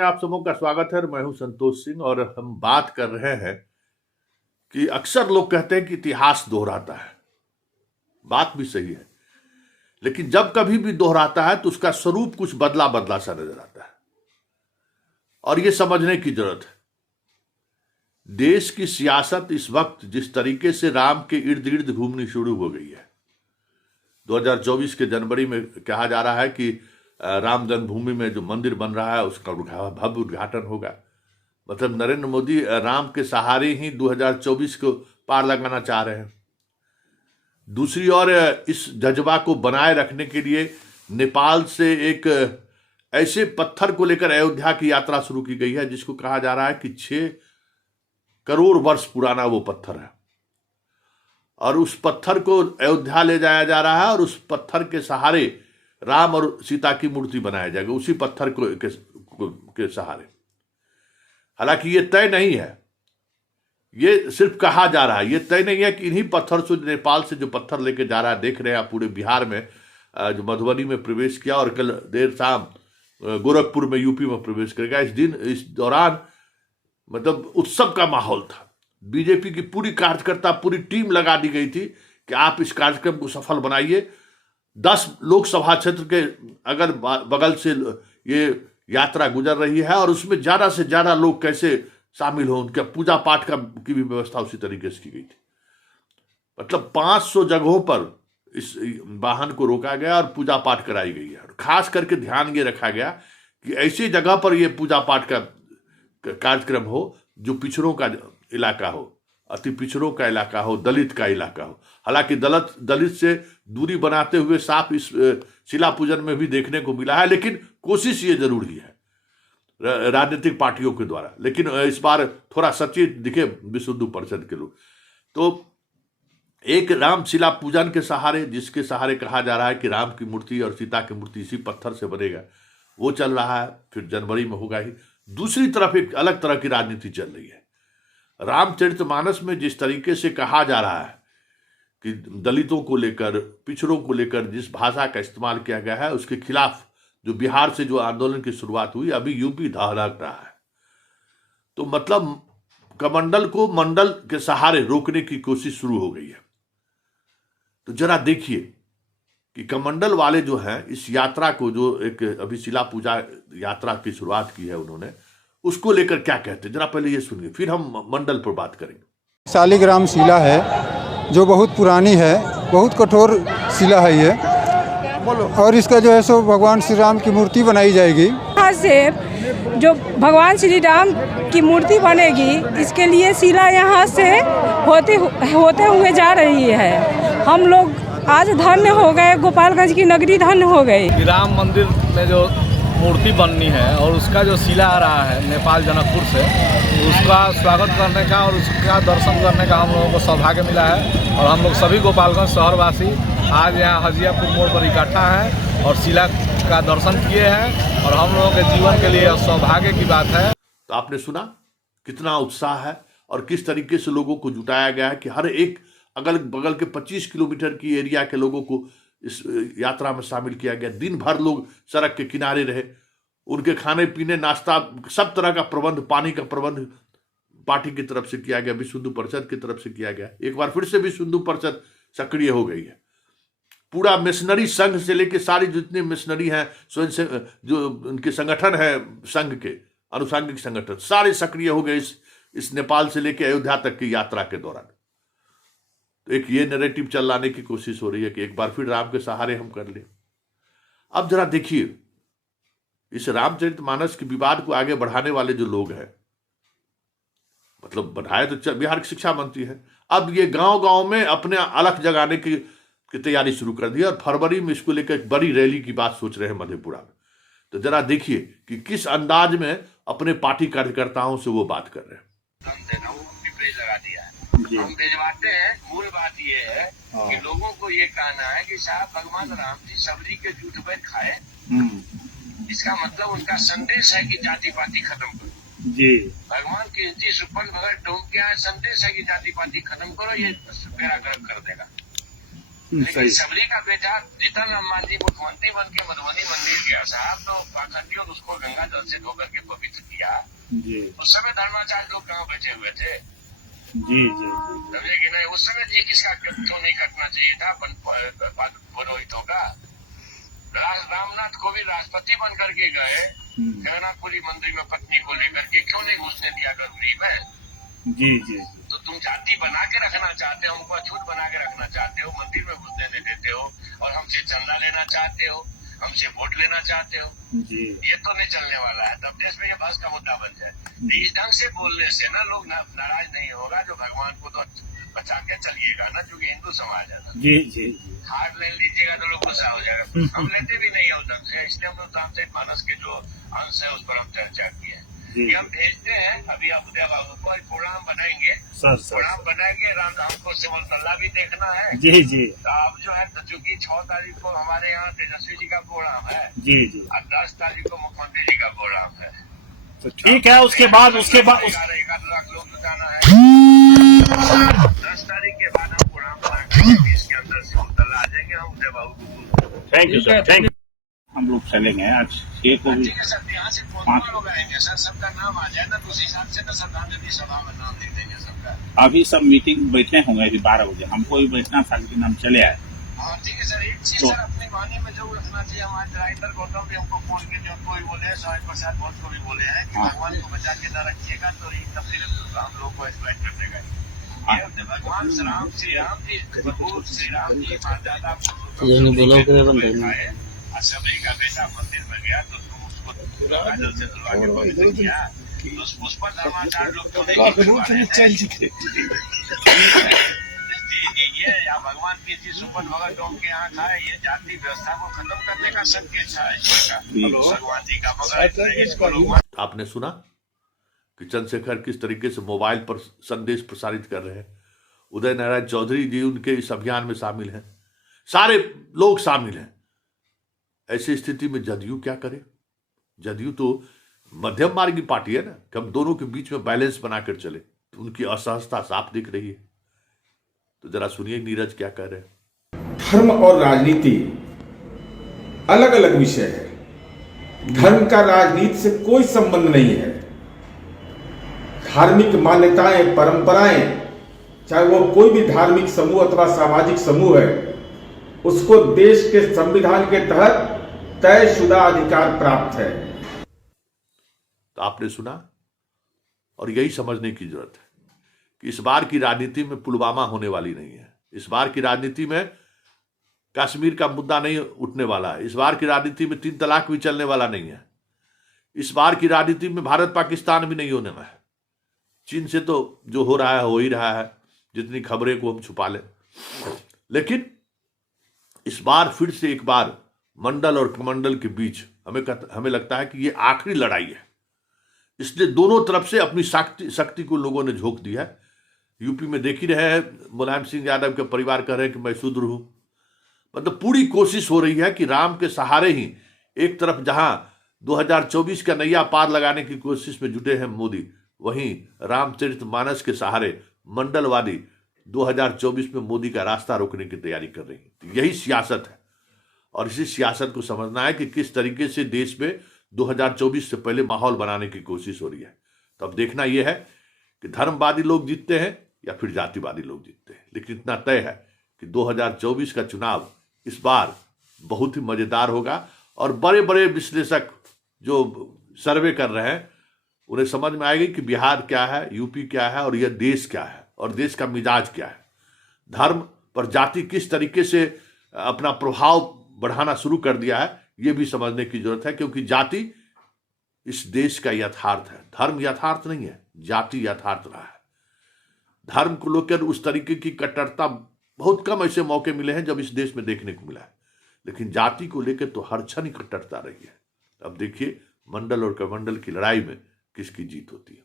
आप सबों का स्वागत है। मैं हूं संतोष सिंह और हम बात कर रहे हैं कि अक्सर लोग कहते हैं कि इतिहास दोहराता है। बात भी सही है, लेकिन जब कभी भी दोहराता है तो उसका स्वरूप कुछ बदला बदला सा नजर आता है और यह समझने की जरूरत है। देश की सियासत इस वक्त जिस तरीके से राम के इर्द गिर्द घूमनी शुरू हो गई है, 2024 के जनवरी में कहा जा रहा है कि राम जन्मभूमि में जो मंदिर बन रहा है उसका भव्य उद्घाटन होगा। मतलब नरेंद्र मोदी राम के सहारे ही 2024 को पार लगाना चाह रहे हैं। दूसरी ओर इस जज्बा को बनाए रखने के लिए नेपाल से एक ऐसे पत्थर को लेकर अयोध्या की यात्रा शुरू की गई है जिसको कहा जा रहा है कि 6 करोड़ वर्ष पुराना वो पत्थर है और उस पत्थर को अयोध्या ले जाया जा रहा है और उस पत्थर के सहारे राम और सीता की मूर्ति बनाया जाएगा, उसी पत्थर के सहारे। हालांकि ये तय नहीं है, ये सिर्फ कहा जा रहा है, ये तय नहीं है कि इन्हीं पत्थर से नेपाल से जो पत्थर लेके जा रहा है, देख रहे हैं आप पूरे बिहार में जो मधुबनी में प्रवेश किया और कल देर शाम गोरखपुर में यूपी में प्रवेश करेगा। इस दौरान मतलब उत्सव का माहौल था। बीजेपी की पूरी कार्यकर्ता पूरी टीम लगा दी गई थी कि आप इस कार्यक्रम को सफल बनाइए। 10 लोकसभा क्षेत्र के अगर बगल से ये यात्रा गुजर रही है और उसमें ज्यादा से ज्यादा लोग कैसे शामिल हो, उनका पूजा पाठ की भी व्यवस्था उसी तरीके से की गई थी। मतलब 500 जगहों पर इस वाहन को रोका गया और पूजा पाठ कराई गई है। और खास करके ध्यान ये रखा गया कि ऐसी जगह पर यह पूजा पाठ का कार्यक्रम हो जो पिछड़ों का इलाका हो, अति पिछड़ों का इलाका हो, दलित का इलाका हो। हालांकि दलित से दूरी बनाते हुए साफ इस शिला पूजन में भी देखने को मिला है, लेकिन कोशिश ये जरूरी है राजनीतिक पार्टियों के द्वारा। लेकिन इस बार थोड़ा सचेत दिखे विश्व हिंदू परिषद के लोग। तो एक राम शिला पूजन के सहारे, जिसके सहारे कहा जा रहा है कि राम की मूर्ति और सीता की मूर्ति इसी पत्थर से बनेगा, वो चल रहा है। फिर जनवरी में होगा ही। दूसरी तरफ एक अलग तरह की राजनीति चल रही है। रामचरितमानस में जिस तरीके से कहा जा रहा है कि दलितों को लेकर, पिछड़ों को लेकर जिस भाषा का इस्तेमाल किया गया है, उसके खिलाफ जो बिहार से जो आंदोलन की शुरुआत हुई, अभी यूपी दहलक रहा है। तो मतलब कमंडल को मंडल के सहारे रोकने की कोशिश शुरू हो गई है। तो जरा देखिए कि कमंडल वाले जो हैं इस यात्रा को, जो एक अभी शिला पूजा यात्रा की शुरुआत की है उन्होंने, उसको लेकर क्या कहते हैं जरा पहले ये सुनिए, फिर हम मंडल पर बात करेंगे। शालिग्राम शिला है जो बहुत पुरानी है, बहुत कठोर शिला है ये, और इसका जो है सो भगवान श्री राम की मूर्ति बनाई जाएगी। यहाँ से जो भगवान श्री राम की मूर्ति बनेगी, इसके लिए शिला यहाँ से होते हुए जा रही है। हम लोग आज धन्य हो गए, गोपालगंज की नगरी धन्य हो गई। राम मंदिर में जो मूर्ति बननी है और उसका जो शिला आ रहा है नेपाल जनकपुर से, उसका स्वागत करने का और उसका दर्शन करने का हम लोगों को सौभाग्य मिला है। और हम लोग सभी गोपालगंज शहरवासी आज यहाँ हजियापुर मोड़ पर इकट्ठा हैं और शिला का दर्शन किए हैं और हम लोगों के जीवन के लिए सौभाग्य की बात है। तो आपने सुना कितना उत्साह है और किस तरीके से लोगों को जुटाया गया है कि हर एक अगल बगल के 25 किलोमीटर की एरिया के लोगों को इस यात्रा में शामिल किया गया। दिन भर लोग सड़क के किनारे रहे, उनके खाने पीने, नाश्ता, सब तरह का प्रबंध, पानी का प्रबंध पार्टी की तरफ से किया गया, विश्व हिंदू परिषद की तरफ से किया गया। एक बार फिर से विश्व हिंदू परिषद सक्रिय हो गई है। पूरा मिशनरी संघ से लेकर सारी जितने मिशनरी हैं, स्वयं से जो उनके संगठन है, संघ के अनुसांगिक संगठन, सारे सक्रिय हो गए इस नेपाल से लेकर अयोध्या तक की यात्रा के दौरान। तो एक ये नैरेटिव चलाने की कोशिश हो रही है कि एक बार फिर राम के सहारे हम कर ले। अब जरा देखिए इस रामचरितमानस के विवाद को आगे बढ़ाने वाले जो लोग हैं, मतलब बढ़ाए तो बिहार की शिक्षा मंत्री है, अब ये गांव गांव में अपने अलख जगाने की तैयारी शुरू कर दी और फरवरी में इसको लेकर एक बड़ी रैली की बात सोच रहे हैं मधेपुरा में। तो जरा देखिए कि किस अंदाज में अपने पार्टी कार्यकर्ताओं से वो बात कर रहे हैं। हम भिजवाते हैं। मूल बात ये है कि लोगों को ये कहना है कि साहब भगवान राम जी सबरी के जूठ पे खाए। इसका मतलब उनका संदेश है कि जाति पाति खत्म करो जी। भगवान कीर्ति सुपन बगैर टोक क्या संदेश है कि जाति पाति खत्म करो, ये बेड़ा गर्क कर देगा। लेकिन सबरी का बेटा जीतन राम जी मुख्यमंत्री बन के मधुबनी मंदिर गया साहब, तो पाखंडियों ने उसको गंगा जल से धो करके पवित्र किया। उस समय धर्माचार्य लोग कहाँ बैठे हुए थे? जी समझे कि नहीं? उस समय जी किसका क्यों नहीं कटना चाहिए था पुरोहितों का? रामनाथ कोविंद राष्ट्रपति बन करके गए जगन्नाथपुरी मंदिर में पत्नी को लेकर के, क्यों नहीं घुसने दिया गर्भगृह में? जी तो तुम जाति बना के रखना चाहते हो, हमको अछूत बना के रखना चाहते हो, मंदिर में घुसने नहीं देते हो, और हमसे चंदा लेना चाहते हो, हमसे वोट लेना चाहते हो। जी ये तो नहीं चलने वाला है। तब देश में ये बहस का मुद्दा बन जाए। तो इस ढंग से बोलने से ना लोग नाराज नहीं होगा, जो भगवान को तो बचा के चलिएगा ना, क्योंकि हिंदू समाज है ना। जी हार्ड लाइन लीजिएगा तो लोग गुस्सा हो जाएगा। हम लेते भी नहीं है उस ढंग से, इसलिए हम लोग रामचरित मानस के जो अंश है उस पर हम चर्चा किए हैं। ये हम भेजते हैं अभी उदय बाबू को, प्रोग्राम बनाएंगे, प्रोग्राम बनाएंगे। राम को सिविल तल्ला भी देखना है। जी तो अब जो है, चूंकि 6 तारीख को हमारे यहाँ तेजस्वी जी का प्रोग्राम है जी और 10 तारीख को मुख्यमंत्री जी का प्रोग्राम है। तो ठीक है, उसके बाद 1 लाख लोग जुटाना है। 10 तारीख के बाद हम प्रोग्राम बनाएंगे, इसके अंदर सिविल तल्ला आ जाएंगे। हम उदय बाबू को thank you sir, thank you. हम लोग चलेंगे आज 6 को भी। ठीक है सर, यहाँ से 5 लोग आएंगे सर, सबका नाम आ जाए ना, तो उस हिसाब से तो श्रद्धांजलि सभा में नाम लिख देंगे सबका। अभी सब मीटिंग बैठे होंगे अभी 12 बजे, हमको भी बैठना था लेकिन हम चले आए। हाँ ठीक है सर, एक चीज सर अपनी वाणी में जरूर रखना चाहिए। हमारे डायरेक्टर गौतम भी हमको फोन के जो कोई बोले, स्वामी प्रसाद भट्ट को भी बोले हैं कि भगवान को बचा के न रखिएगा तो एकदम से हम लोग को एक्सप्लेन करने का। भगवान श्री राम जी प्रभु श्री राम जी माता सबरी का बेटा मंदिर में गया तो तुम उसको गंगा जल से धुलवा के पवित्र किया, तो उस पर धर्माचार्य लोग तो ये या भगवान की चीज सुपन भगत गाँव के यहाँ था, ये जाति व्यवस्था को खत्म करने का संकेत था भगवान जी का। मगर इसको लोग आपने सुना कि चंद्रशेखर किस तरीके से मोबाइल पर संदेश प्रसारित कर रहे हैं। उदय नारायण चौधरी जी उनके इस अभियान में शामिल हैं, सारे लोग शामिल हैं। ऐसी स्थिति में जदयू क्या करे? जदयू तो मध्यम मार्गी पार्टी है ना, कि हम दोनों के बीच में बैलेंस बनाकर चले, तो उनकी असहजता साफ दिख रही है। तो जरा सुनिए नीरज क्या कह रहे हैं। धर्म और राजनीति अलग अलग विषय है। धर्म का राजनीति से कोई संबंध नहीं है। धार्मिक मान्यताएं, परंपराएं, चाहे वो कोई भी धार्मिक समूह अथवा सामाजिक समूह है, उसको देश के संविधान के तहत तयशुदा अधिकार प्राप्त है। तो आपने सुना, और यही समझने की जरूरत है कि इस बार की राजनीति में पुलवामा होने वाली नहीं है। इस बार की राजनीति में कश्मीर का मुद्दा नहीं उठने वाला है। इस बार की राजनीति में 3 तलाक भी चलने वाला नहीं है। इस बार की राजनीति में भारत पाकिस्तान भी नहीं होने वाला है। चीन से तो जो हो रहा है हो ही रहा है, जितनी खबरें को हम छुपा लें। लेकिन इस बार फिर से एक बार मंडल और कमंडल के बीच हमें लगता है कि ये आखिरी लड़ाई है। इसलिए दोनों तरफ से अपनी शक्ति को लोगों ने झोंक दिया है। यूपी में देख ही रहे हैं, मुलायम सिंह यादव के परिवार कह रहे हैं कि मैं शूद्र हूं। मतलब पूरी कोशिश हो रही है कि राम के सहारे ही, एक तरफ जहां 2024 का नैया पार लगाने की कोशिश में जुटे हैं मोदी, वहीं रामचरितमानस के सहारे मंडलवादी 2024 में मोदी का रास्ता रोकने की तैयारी कर रही है। यही सियासत है, और इसी सियासत को समझना है कि किस तरीके से देश में 2024 से पहले माहौल बनाने की कोशिश हो रही है। तो अब देखना यह है कि धर्मवादी लोग जीतते हैं या फिर जातिवादी लोग जीतते हैं। लेकिन इतना तय है कि 2024 का चुनाव इस बार बहुत ही मजेदार होगा, और बड़े बड़े विश्लेषक जो सर्वे कर रहे हैं उन्हें समझ में आएगी कि बिहार क्या है, यूपी क्या है, और यह देश क्या है, और देश का मिजाज क्या है। धर्म पर जाति किस तरीके से अपना प्रभाव बढ़ाना शुरू कर दिया है, यह भी समझने की जरूरत है। क्योंकि जाति इस देश का यथार्थ है, धर्म यथार्थ नहीं है, जाति यथार्थ रहा है। धर्म को लेकर उस तरीके की कट्टरता बहुत कम ऐसे मौके मिले हैं जब इस देश में देखने को मिला है, लेकिन जाति को लेकर तो हर क्षण ही कट्टरता रही है। अब देखिए मंडल और कमंडल की लड़ाई में किसकी जीत होती है।